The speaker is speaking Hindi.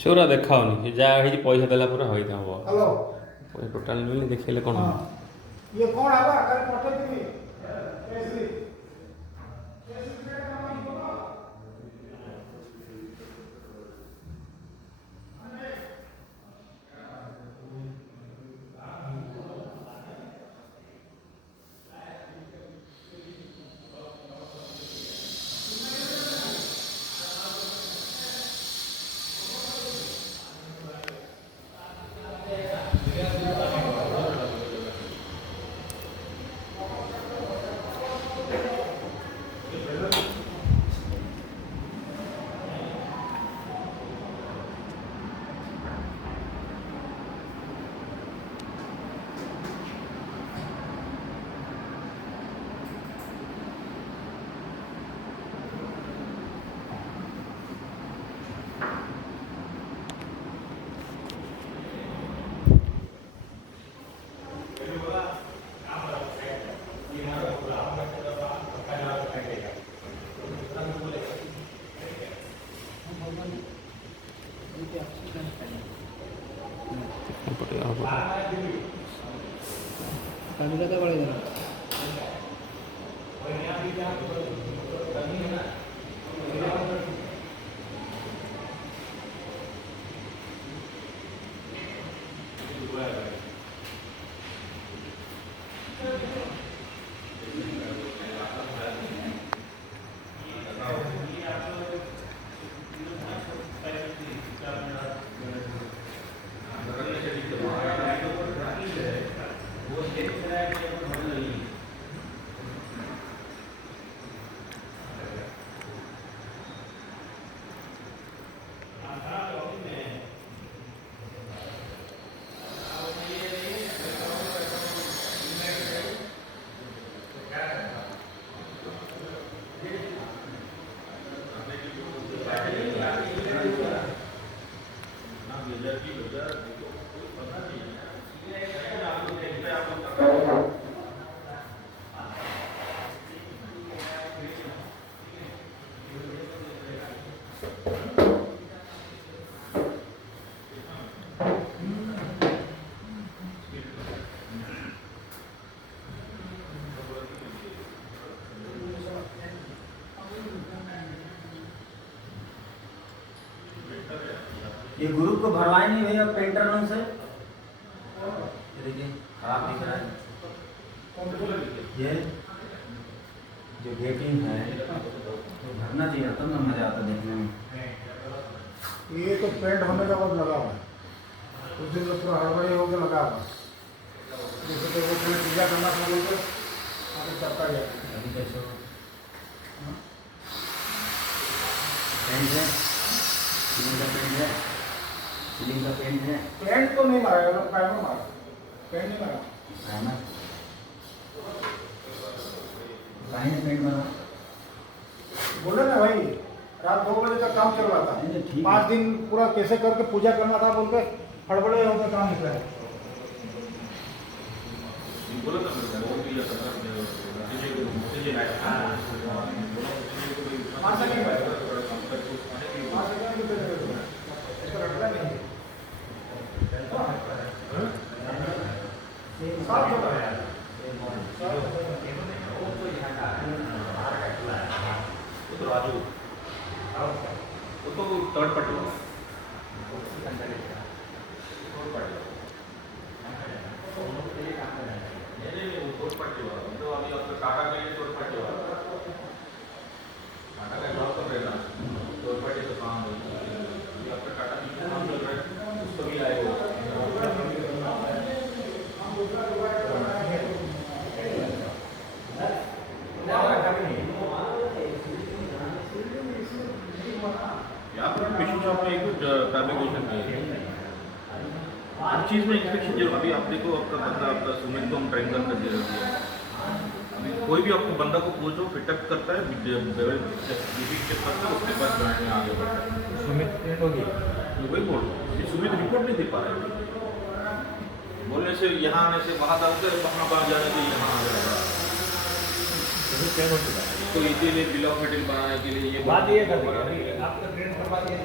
ସେଗୁରା ଦେଖାଉନି ଯାହା ହେଇଛି ପଇସା ଦେଲା ପରେ ହଇତ ହବ हेलो ଟୋଟାଲ ମିଳି ଦେଖେଇଲେ କ'ଣ हाँ ये कौन आवा कल पठेଇଥିଲି केसरी कविता पड़ेगा ये ग्रुप को भरवाए नहीं भैया पेंटर रंग से देखिए खराब दिख रहा है ये जो गेटिंग है तो भरना चाहिए तब ना मजा आता देखने में ये तो पेंट होने का बाद लगा हुआ है कुछ दिन तो पूरा हड़बड़ी होकर लगा हुआ जैसे तो वो पेंट पूजा करना था बोलते आगे चपका गया अभी कैसे हो पेंट है सीलिंग का पेंट है सीलिंग का पेंट है पेंट तो नहीं मारा है प्राइमर मारा पेंट नहीं मारा प्राइमर काहे पेंट मारा बोले ना भाई रात 2 बजे तक काम चल रहा था नहीं, ठीक है। 5 दिन पूरा कैसे करके पूजा करना था बोल के हड़बड़े होकर काम निकला है तो थर्ड पार्टी होगा टाटा का ये थर्ड पार्टी होगा टाटा का जॉब कर रहे ना थर्ड पार्टी तो काम होगा ये आपका टाटा भी काम चल रहा है उसको भी आएगा यहाँ पर मशीन शॉप में एक फैब्रिकेशन है हर चीज़ में इंस्पेक्शन जरूर अभी आप देखो आपका बंदा आपका सुमित को हम ट्रेन करके दे रहे हैं अभी कोई भी आपको बंदा को पूछो फिटअप करता है चेक करता है उसके बाद जॉइंट में आगे बढ़ता है सुमित पेंट होगी वही बोल रहा हूँ ये सुमित रिपोर्ट नहीं दे पा रहे बोलने से यहाँ आने से वहाँ जाओगे वहाँ जाने से यहाँ आ जाएगा चेंज हो चुका है। तो इसीलिए बिल ऑफ मटेरियल बनाने के लिए ये बात ये कर दिया, आपका ट्रेन करवा दिया।